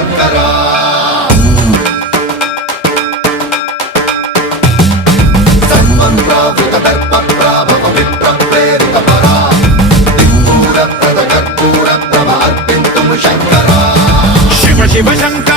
శంకరా సన్మంత్రావృత దర్ప ప్రాభవ విప్ర ప్రేరిత పరా దిక్పూర ప్రద కర్పూర ప్రభ అర్పింతుము శంకరా శివ శివ శంకర